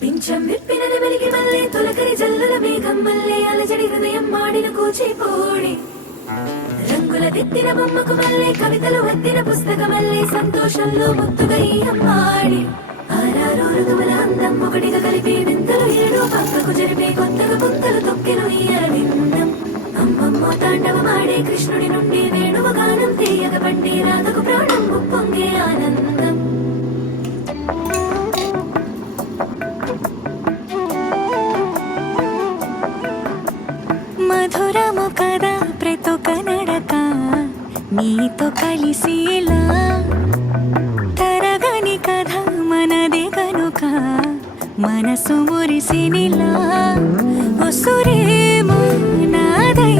పింఛం విప్పిన నెమలికి మల్లె తొలకరి జల్లుల మేఘం మల్లె అలజడి హృదయం మాడిన కూచిపోడి రంగుల దిద్దిన బొమ్మకు మల్లె కవితలు వద్దిన పుస్తక మల్లె సంతోషంలో ముద్దుగా ఈ అమ్మాడి ఆరారు ఋతువుల అందం ఒకటిగా కలిపి వింతలు ఏడు పక్కకు జరిపే కొత్తగా పుంతలు తొక్కెను ఈ అరవిందం అమ్మమ్మో తాండవమాడే కృష్ణుడి నుండి వేణువ గానం తీయగ పండి రాధకు ప్రాణం ఉప్పొంగే ఆనందం మధురము కదా ప్రతొక నడక నీతో కలిసేలా తరగని కథ మనదే కనుక మనసు మురిసినిలా ఉసురేమో నాదై